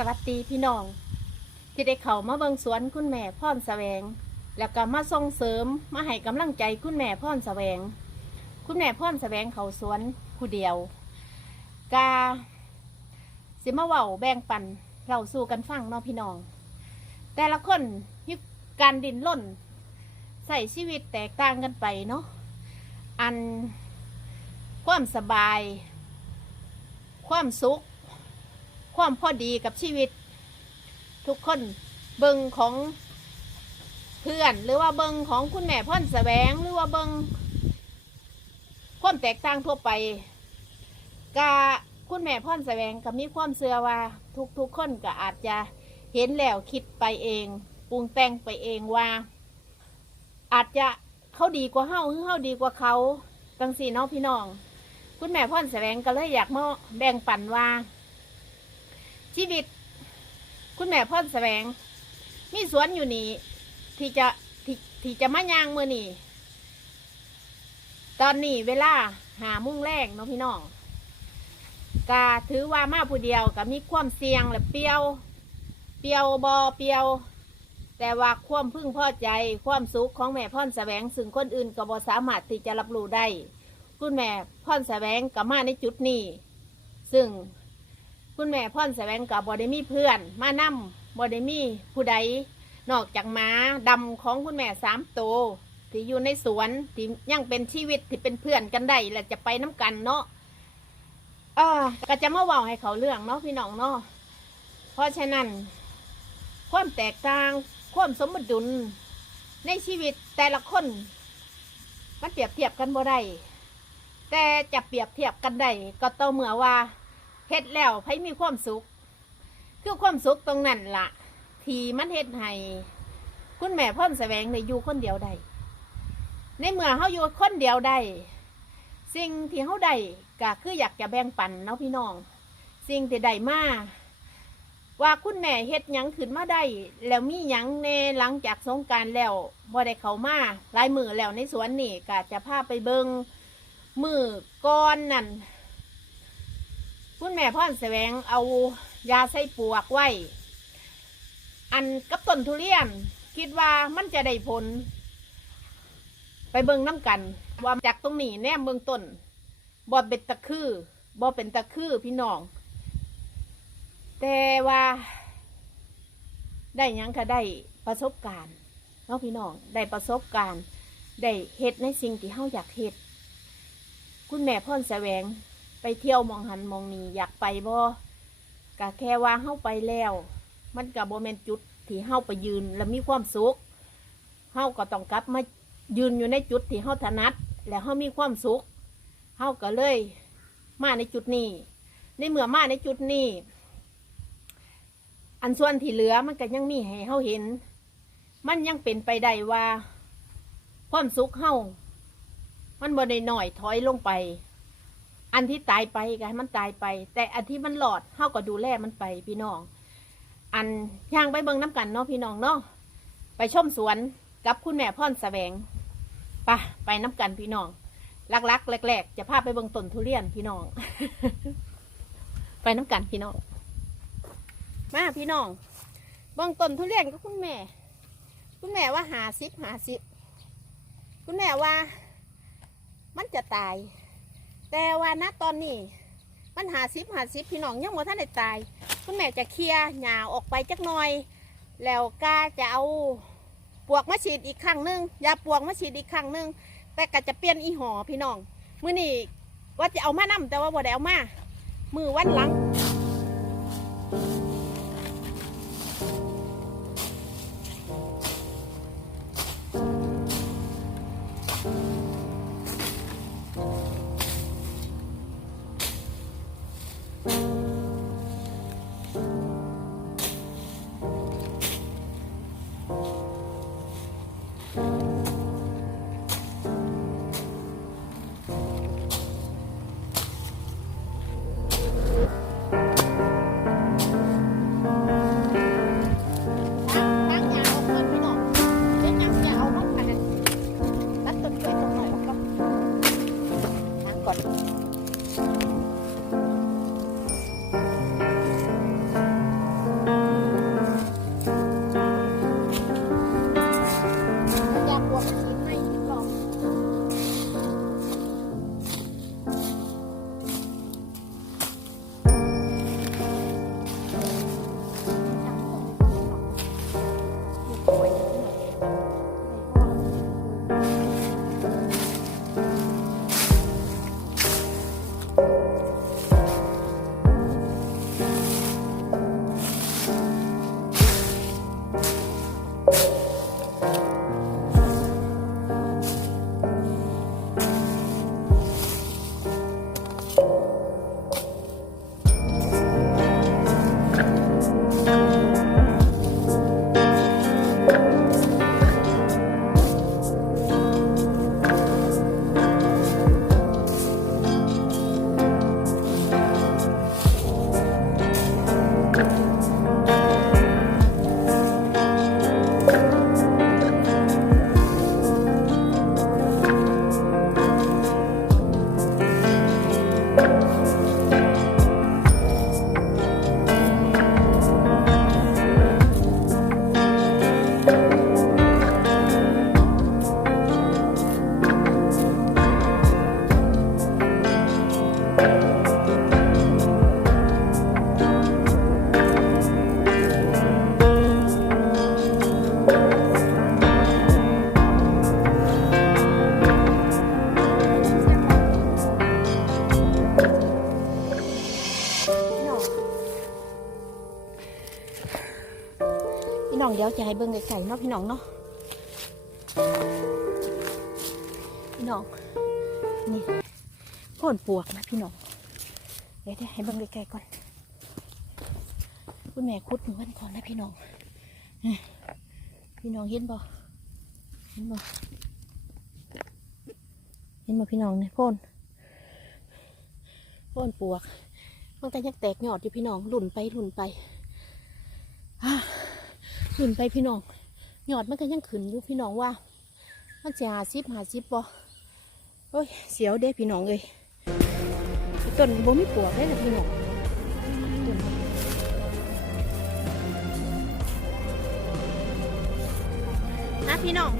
สวัสดีพี่น้อง ที่ได้เข้ามาเบิงสวนคุณแม่พ่อนแสวง แล้วก็มาส่งเสริมมาให้กำลังใจคุณแม่พ่อนแสวง คุณแม่พ่อนแสวงเขาสวนผู้เดียวกาสิมาเว้าแบ่งปันเราสู่กันฟังเนาะพี่น้อง แต่ละคนมีการดินล่นใส่ชีวิตแตกต่างกันไปเนาะอันความสบาย ความสุข ความพอดีกับชีวิต ทุกคนเบิงของเพื่อนหรือว่าเบิงของคุณแม่พ่อนแสวงหรือว่าเบิงความแตกต่างทั่วไปกาคุณแม่พ่อนแสวงก็มีความเสื่อว่าทุกทุกๆคนก็อาจจะเห็นแล้วคิดไปเองปรุงแต่งไปเองว่า อาจจะเขาดีกว่าเฮาหรือเฮาดีกว่าเขาจังสี่เนาะพี่น้อง คุณแม่พ่อนแสวงก็เลยอยากมาแบ่งปันว่า ชีวิต คุณแม่พ่อนแสวง มีสวนอยู่นี่ที่จะที่ที่จะมายางมือนี่ตอนนี้เวลาหามุ่งแรกเนาะพี่น้องกาถือว่ามาผู้เดียวก็มีความเสี่ยงและเปรียว เปรียวบอเปรียว แต่ว่าความพึ่งพอใจความสุขของแม่พ่อนแสวงซึ่งคนอื่นก็บ่สามารถที่จะรับรู้ได้ คุณแม่พ่อนแสวงก็มาในจุดนี้ ซึ่ง คุณแม่พ่อนแสวงกับบอด้มี่เพื่อน มานํบอด้มี่ผู้ใดนอกจากม้าดำของคุณแม่สามตัวที่อยู่ในสวนที่ยังเป็นชีวิตที่เป็นเพื่อนกันได้และจะไปน้กันเนาะเออก็จะมาเว่าให้เขาเรื่องเนาะพี่น้องเนาะเพราะฉะนั้น ความแตกต่างความสมดุลในชีวิตแต่ละคน มันเปรียบเทียบกันบ่ได้แต่จะเปรียบเทียบกันได้ก็ต่อเมื่อว่า เฮ็ดแล้วให้มีความสุข คือความสุขตรงนั้นละ่ะ ที่มันเฮ็ดให้คุณแม่พ่อแสวงในอยู่คนเดียวได้ ในเมื่อเขาอยู่คนเดียวได้ สิ่งที่เขาได้ก็คืออยากจะแบ่งปันเนาะพี่น้อง สิ่งที่ได้มาว่าคุณแม่เฮ็ดยังขึ้นมาได้ แล้วมีหยังในหลังจากสงการแล้วบ่ได้เขามาลายมือแล้วในสวนนี่ก็จะพาไปเบิงมือก้อนนั่น คุณแม่พ่อนแสวงเอายาใส่ปวกไว้ อันกับต้นทุเรียน คิดว่ามันจะได้ผล ไปเบิ่งน้ำกัน ว่าจากตรงนี้แนมเบิ่งต้นบ่เป็นตะคือบ่เป็นตะคือพี่น้อง แต่ว่า ได้ยังก็ได้ประสบการณ์เนาะพี่น้องได้ประสบการณ์ ได้เฮ็ดในสิ่งที่เฮาอยากเฮ็ดคุณแม่พ่อนแสวง ไปเที่ยวมองหันมองนี้อยากไปบ่กะแค่ว่าเฮาไปแล้ว มันกับโบเมนจุดที่เฮาไปยืนแล้วมีความสุขเฮาก็ต้องกลับมายืนอยู่ในจุดที่เฮาถนัด แล้วเฮามีความสุขเฮาก็เลย มาในจุดนี้ ในเมื่อมาในจุดนี้ อันส่วนที่เหลือมันก็ยังมีให้เฮาเห็น มันยังเป็นไปได้ว่า ความสุขเฮามันบ่ได้หน่อยถอยลงไป อันที่ตายไปก็ให้มันตายไป แต่อันที่มันหลอดเฮาก็ดูแลมันไปพี่น้อง อันย่างไปเบิ่งน้ำกันเนาะพี่น้องเนาะไปชมสวนกับคุณแม่พ่อนแสวงปะไปน้ำกันพี่น้องลักๆแรกๆจะพาไปเบิ่งต้นทุเรียนพี่น้อง ไปน้ำกันพี่น้อง มาพี่น้องเบิ่งต้นทุเรียนกับคุณแม่ คุณแม่ว่าหาสิบหาสิบ คุณแม่ว่า มันจะตาย แต่ว่าณตอนนี้มันหาซิบหาซิบพี่น้องยังบ่ท่านได้ตาย คุณแม่จะเคลียร์หญ้าออกไปจักหน่อย แล้วก็จะเอาปวกมาฉีดอีกครั้งหนึ่งยาปวกมาฉีดอีกครั้งหนึ่งแต่ก็จะเปลี่ยนอีหอพี่น้องมื้อนี้ว่าจะเอามานํแต่ว่าบ่ได้เอามามือวันหลัง ดี๋ยวจะให้เบิ่งไก่ๆเนาะพี่น้องเนาะพี่น้องนี่โค่นปวกนะพี่น้องเดี๋ยวจะให้เบิ่งไก่ๆก่อนคุณแม่คุดหนูกันก่อนนะพี่น้องพี่น้องเห็นบ่เห็นบ่เห็นบ่พี่น้องเนี่ยพ่นพ่นปวกมันก็ยังแตกยอดอยู่พี่น้องหลุนไปหลุนไปอ่า หลุ่นไปพี่น้องยอดมันก็ยังขึ้นอยู่พี่น้องว่ามันจะหาซิบหาซิบบ่โอ้ยเสียวเด้พี่น้องเลยต้นบ่มีปวกเลยนะพี่น้องต้นะพี่น้อง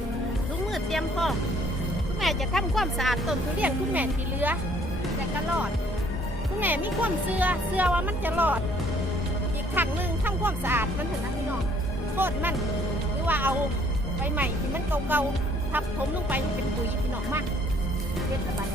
ลูกมือเตรียมพร้อมคุณแม่จะทำความสะอาดต้นทุเรียนคุณแม่ที่เลือแต่ก็รอดคุณแม่มีความเสือเสือว่ามันจะรอด อีกครั้งหนึ่งทำความสะอาดมันเถอะนะพี่น้อง โคตรมันหรือว่าเอาใบใหม่ที่มันเก่าๆทับผมลงไปเป็นปุ๋ยพี่น้องมากเรียบร้อย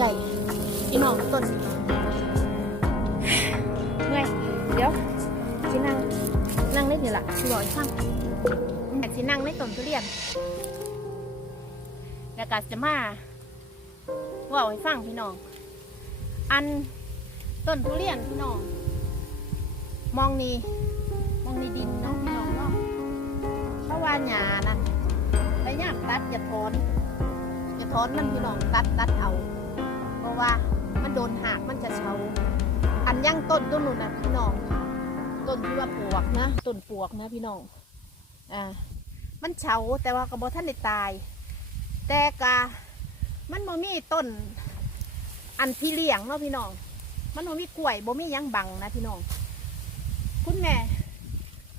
ไก่พี่น้องต้นเมื่อยเดี๋ยวสินั่งนั่งได้เดี๋ยวละชิบอกให้ฟังแต่สินั่งในต้นทุเรียน แล้วก็จะมาว่าให้ฟังพี่น้อง อันต้นทุเรียนพี่น้อง มองนี่มองนี่ดินเนาะพี่น้องเนาะเพราะว่าหญ้านั่นไปยามตัดจะถอนจะถอนมันพี่น้องตัดตัดเอา ว่ามันโดนหักมันจะเฉาอันย่างต้นต้นนู่นนะพี่น้อง ต้นที่ว่าปวกนะต้นปวกนะพี่น้องอ่ามันเฉาแต่ว่ากระบอกท่านได้ตาย แต่กามันบ่มีต้น อันพี่เลี้ยงเนาะพี่น้อง มันบ่มีกล้วยบ่มียังบังนะพี่น้อง คุณแม่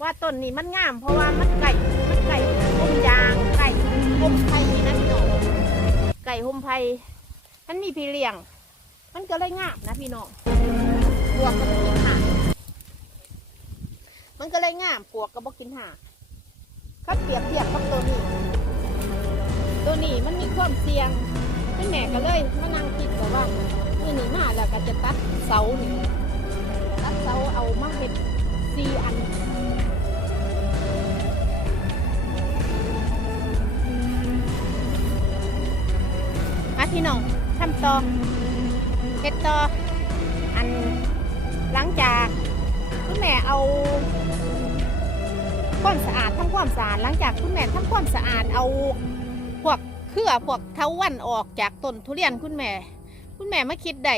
ว่าต้นนี้มันงาม เพราะว่ามันไก่มันไก่อมยางไก่อมไผ่นะพี่น้องไก่อมไผ่มันมีพี่เลี้ยง มันก็เลยงามนะพี่น้องปวกก็บกินหามันก็เลยงามปวกก็บกินหากถ้าเปรียบเทียบกับตัวนี้ ตัวนี้มันมีความเสี่ยงคุณแม่ก็เลยมานั่งคิดแต่ว่ามื่อนี้มาแล้วก็จะตัดเสานี่ตัดเสาเอามาเฮ็ดสี่อันมาพี่น้องทำต่อ เฮ็ดต่ออันหลังจากคุณแม่เอาความสะอาดทำความสะอาดหลังจากคุณแม่ทำความสะอาดเอาพวกเครือพวกเทาวันออกจากต้นทุเรียนคุณแม่ คุณแม่มาคิดได้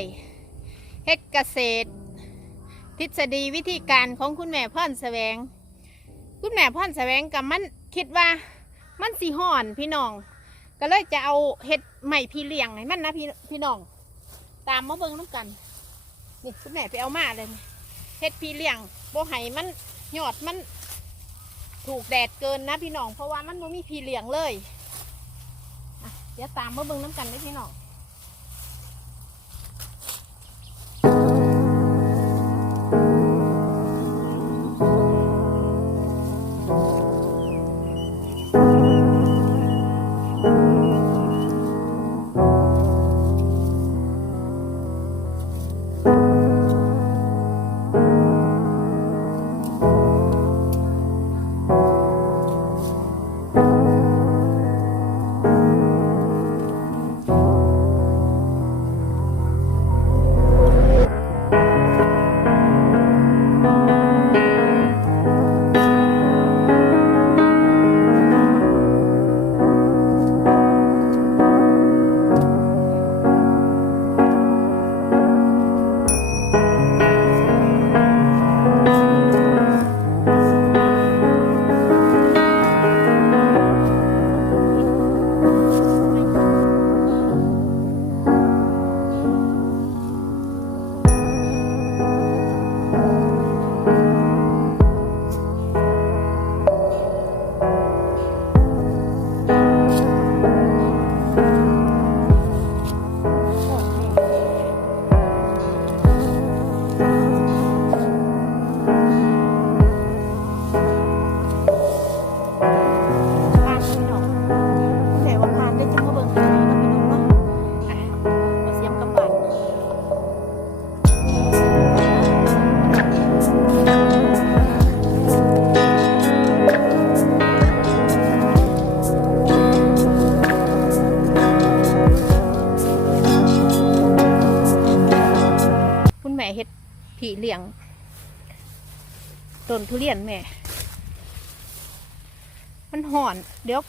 เฮ็ดเกษตร ทฤษฎีวิธีการของคุณแม่พ่อนแสวง คุณแม่พ่อนแสวงกับมันคิดว่ามันสีห่อนพี่น้อง ก็เลยจะเอาเห็ดใหม่พี่เลี้ยงให้มันนะพี่พี่น้อง ตามมาเบิ่งน้ำกัน นี่คุณแม่ไปเอามาเลยนะเห็ดพี่เลี้ยงโบไห้มันยอดมัน ถูกแดดเกินนะพี่น้อง เพราะว่ามันไม่มีพี่เลี้ยงเลยอะเดี๋ยวตามมาเบิ่งน้ำกันเลยพี่น้อง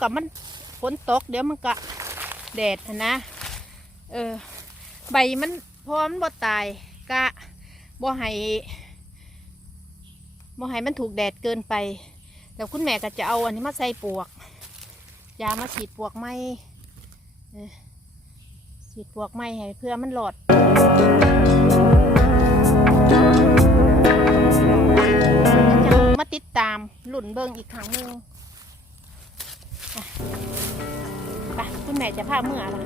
กับมันฝนตก เดี๋ยวมันก็แดดนะ เออ ใบมันพอมันบ่ตายกะบ่ให้บ่ให้มันถูกแดดเกินไปแล้วคุณแม่ก็จะเอาอันนี้มาใส่ปวก ยามาฉีดปวกไมเออฉีดปวกไหมให้เพื่อมันหลอดมาติดตามหลุ่นเบิงอีกครั้งหนึ่ง ไปคุณแม่จะพาเมื่อละ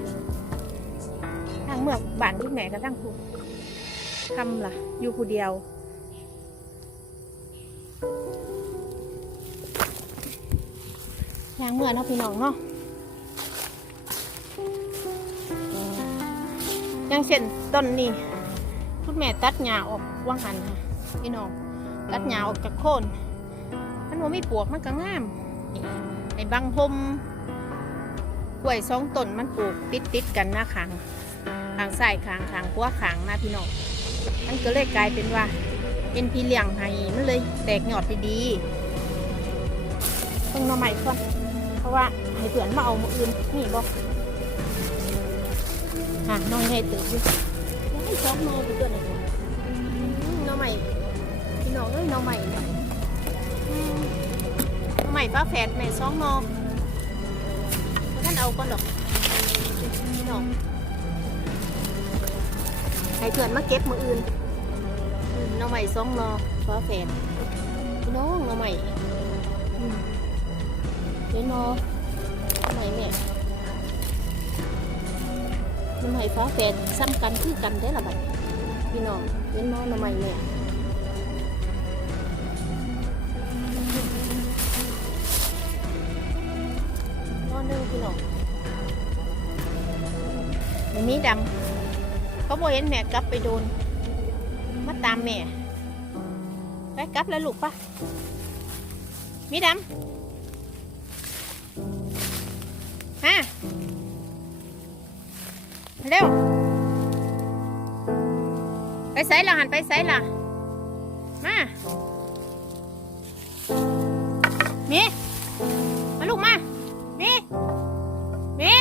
ทางเมื่อบ้านคุณแม่ก็ตั้งคุณทำล่ะ อยู่ผู้เดียวยางเมื่อเนาะพี่น้องเนาะอยังเช่นต้นนี้คุณแม่ตัดหญ้าออกว่างหันค่ะพี่น้องตัดหญ้าออกจากโคนมันว่าไม่ปวกมันก็งาม ในบางพมกล้วยสองต้นมันปลูกติดติดๆกันหน้าขางขางใส่ขางขางขวาขางนะพี่น้องมันก็เลยกลายเป็นว่า เป็นพี่เลี้ยงให้มันเลยแตกยอดไปดีต้องมาใหม่ก่อนเพราะว่าให้เพื่อนมาเอามาอื่นนี่บอกอะน้องให้ตื่นอยู่ให้สองโมไปตัวไหนอยอืมน้องใหม่พี่น้องเอ้ยหน้องใหม่เนี่ยอืม หน้องใหม่ป้าแฝดแม่สองหนอท่านเอาก่อนดอกพี่น้องให้เพื่อนมาเก็บมื หนึ่งพี่น้องหน้องใหม่อืมเดี๋ยวหนอหน้องใหม่แม่หน้องใหม่ฟ้าแฝดซ้ำกันคือกันได้อละบัดพี่น้องเดี๋ยวหนอหน้องใหม่แม่นอนหนึ่งพี่น้องไม่มีดำเขาบอกเห็นแม่กลับไปโดน มาตามแม่ ไปกลับแล้วลูกปะมีดำฮะเร็ว ไปไสล่ะหันไปไสล่ะ มามีมาลูกมา มีมี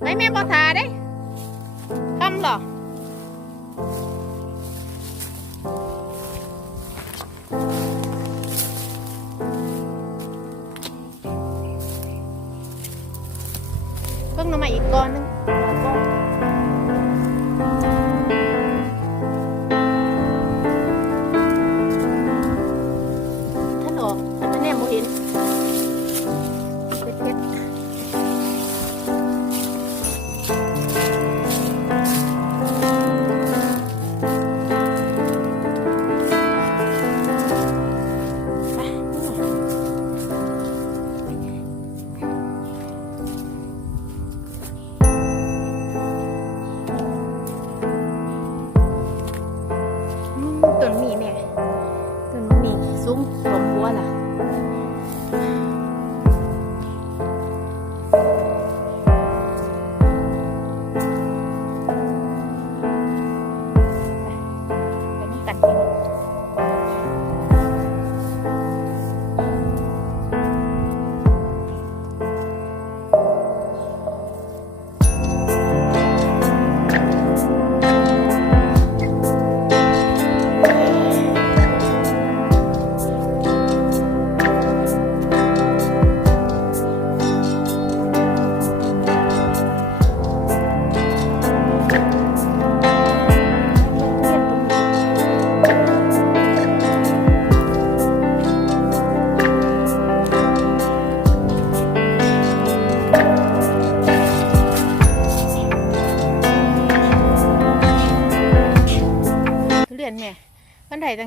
ไหนแม่บอทาได้ทำหรอเพิ่งนำมาอีกก้อนนึง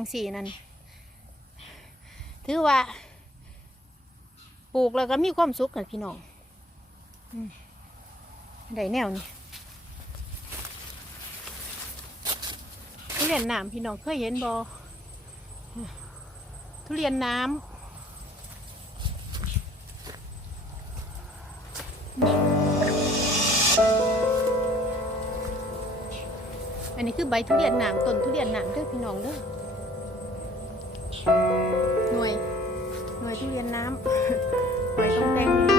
งสี่นั่นถือว่า ปลูกแล้วก็มีความสุขกันพี่น้องได้แนวนี่ทุเรียนน้ำพี่น้องเคยเห็นบอทุเรียนน้ำนี่อันนี้คือใบทุเรียนหน้ำต้นทุเรียนหน้ำเด้อพี่น้องเด้อ หน่วย หน่วยทุเรียนน้ำหน่วยต้องแต่ง